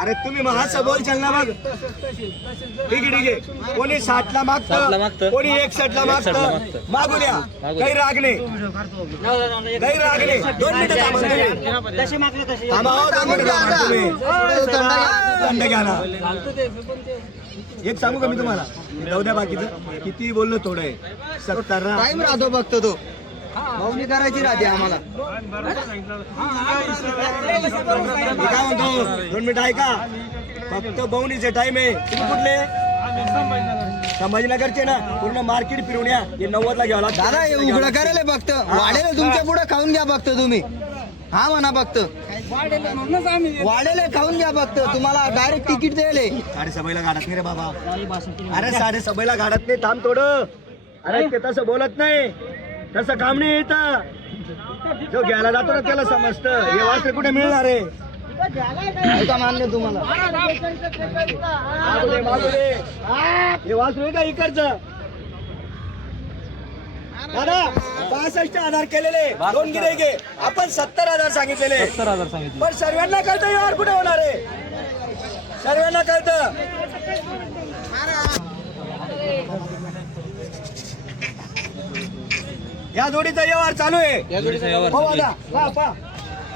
अरे तुम्ही मग असं बोलशाल ना मग. ठीक आहे ठीक आहे. कोणी साठ ला साठला मागतं? मागतं. कोणी एकसठ ला एकसष्टला मागतं? मागतं. मागू द्या. काही राग नाही. काही राग नाही. दोन मिनिटं थांबा तुम्ही. थांबा हो, दोन मिनिटं थांबा तुम्ही. दंड घ्या. ना. एक सांगू का मी तुम्हाला? जाऊ द्या बाकीचं. किती बोललो थोडं आहे. सत्तर टाइम राहतो बघतो तो. भावनी करायची राहते आम्हाला. काय म्हणतो? दोन मिनिटं ऐका. फक्त बवणीचे टाइम आहे. तुम्ही कुठले? संभाजीनगरचे ना? पूर्ण मार्केट फिरून या. हे नव्वद ला घ्यावं. दादा हे उघडं करेल हे फक्त. वाढेल तुमच्यापुढे खाऊन घ्या फक्त तुम्ही. हा म्हणा फक्त. वाढेल खाऊन घ्या फक्त. तुम्हाला डायरेक्ट तिकीट द्यायला साडे गाडत नाही रे बाबा. अरे साडे सबाईला गाडत नाही. थांब थोडं. अरे ते तसं बोलत नाही. तसं काम नाही येत जो घ्यायला जातो ना त्याला समजतं. हे वास्त्र कुठे मिळणार आहे? मान्य तुम्हाला. हे का इकडचं? दादा पासष्ट हजार केलेले. दोन गिरे आपण सत्तर हजार सांगितलेले. सत्तर हजार सांगितले. पण सर्वांना कळतं यार कुठे होणार आहे? सर्वांना कळतं. या जोडीचा व्यवहार चालू आहे. या जोडीचा व्यवहार हो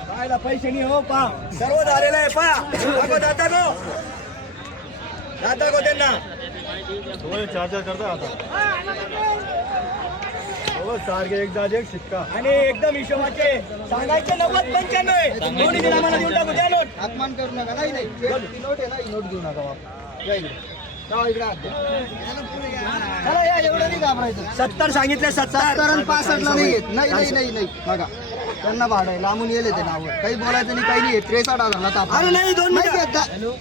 पाहायला पैसे नाही हो पा. सर्व झालेलं आहे पा. दाखव दादा गो दादा गो त्यांना चार्जर करता आता. हो सारखे एक जाज एक शिक्का. आणि एकदम हिशोबाचे सांगायचे नव्वद पंच्याण्णव आहे. दोन्ही दिन आम्हाला देऊन टाकू द्या नोट. अपमान करू नका नाही नोट आहे ना ही नोट घेऊ नका बाबा सत्तर सांगितले सत्तर. पासष्टला नाही घेत नाही नाही नाही नाही. बघा त्यांना भाडं आहे. लांबून येले ते नाव. काही बोलायचं नाही काही नाही. त्रेसष्ट हजारला ताप अरे नाही दोन मिनिटं.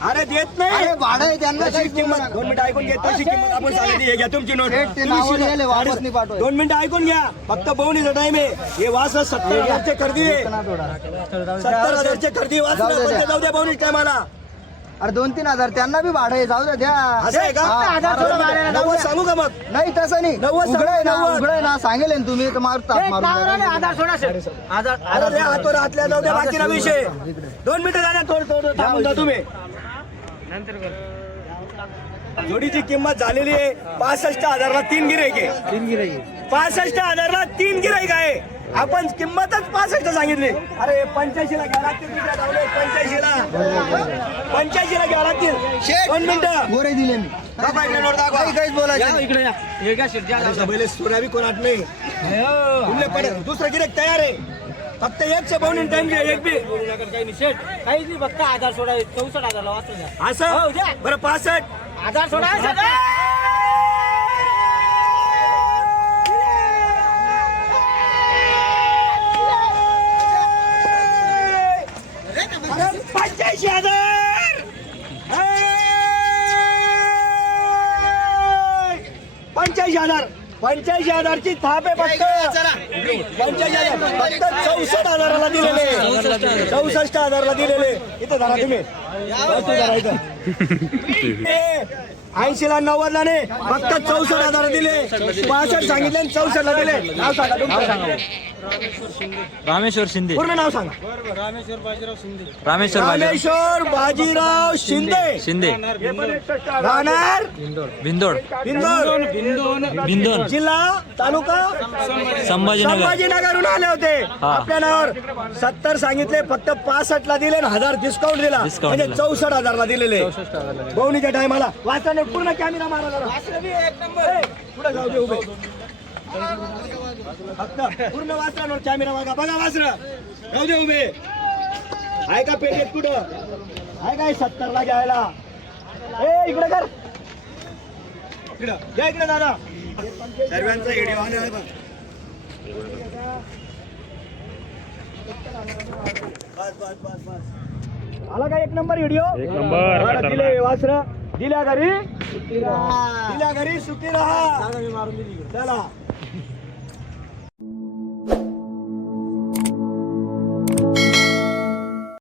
अरे देत नाही. अरे भाडं आहे त्यांना तशी किंमत दोन. मिनिटं ऐकून घे तशी किंमत आपण सांगितली. हे घ्या तुमची नोट. ते लिहिलंय, वापस नाही पाठवायचं. दोन मिनिटं ऐकून घ्या. फक्त बहुणीचा टाइम आहे. हे वास सत्तर हजारचे खरेदी. सत्तर हजारचे खरेदी वास जाऊ दे, द्या. जाऊ द्या बहुणी टायमाला. अरे दोन तीन हजार त्यांना बी भाडं आहे जाऊ द्या द्या. असं आहे का? हा, हा, नव्वद सांगू का मग? नाही तसं नाही. नव्वद उघडं आहे ना नव्वद. उघडं आहे ना सांगेल ना तुम्ही तर मार ताप मारून अरे रे हातवर हातल्या जाऊ द्या बाकीचा विषय. दोन मिनिटं झाल्या थोडं थोडं थांबून जा तुम्ही. जोडीची किंमत झालेली आहे पासष्ट हजारला तीन गिराईक आहे. तीन गिरे पासष्ट हजारला तीन गिराईक आहे. आपण किंमतच पासष्ट सांगितली. अरे पंच्याऐंशी ला घ्या लागतील पंच्याऐंशी ला पंच्याऐंशी ला घ्या लागतील दोन मिनिटं. गोरे दिले मी. दाखवा इकडे नोट दाखवा. काही काहीच बोलायचं नाही. अरे दुसरं गिरेक तयार आहे. फक्त एक से पाऊन टाइम घ्या एक बी. काहीच नाही फक्त हजार सोडा चौसष्ट हजारला वाचून द्या असं? बरं पासष्ट. हजार सोडा पंच्याऐंशी हजार. पंच्याऐंशी हजार. पंच्याऐंशी हजारची थाप आहे फक्त. पंच्याऐंशी हजार. फक्त चौसष्ट हजाराला दिलेले. चौसष्ट हजारला दिलेले. इथं धरा तुम्ही. ऐंशी ला नव्वद ला नाही फक्त चौसष्ट हजार दिले. पासष्ट सांगितले आणि चौसष्ट ला दिले. नाव सांगा तुमचं. रामेश्वर शिंदे. पूर्ण नाव सांगा. रामेश्वर बाजीराव रामेश्वर बाजीराव शिंदे. शिंदे. राहणार? भिंदोड बिंदोर भिंदोन जिल्हा तालुका? संभाजीनगर. संभाजीनगरहून आले होते. आपल्या नावावर सत्तर सांगितले फक्त पासष्ट ला दिले आणि हजार डिस्काउंट दिला. Discount म्हणजे दिला. चौसष्ट हजार ला दिलेले. बहुणीच्या टायमाला. वाचताना पूर्ण कॅमेरा मारा जरा. ए, पुढे जाऊ दे उभे. फक्त पूर्ण वाचरावर कॅमेरा मागा. बघा वाचर जाऊ दे उभे. आहे का पेटेत कुठं? आहे काय सत्तर ला घ्यायला? ए इकडे कर. इकडं. या इकडे दादा. सर्वांचा व्हिडिओ बघ. बस बस बस बस. आला का एक नंबर व्हिडिओ? एक नंबर दिले वासर. दिल्या घरी? दिल्या घरी सुखी राहा. चला.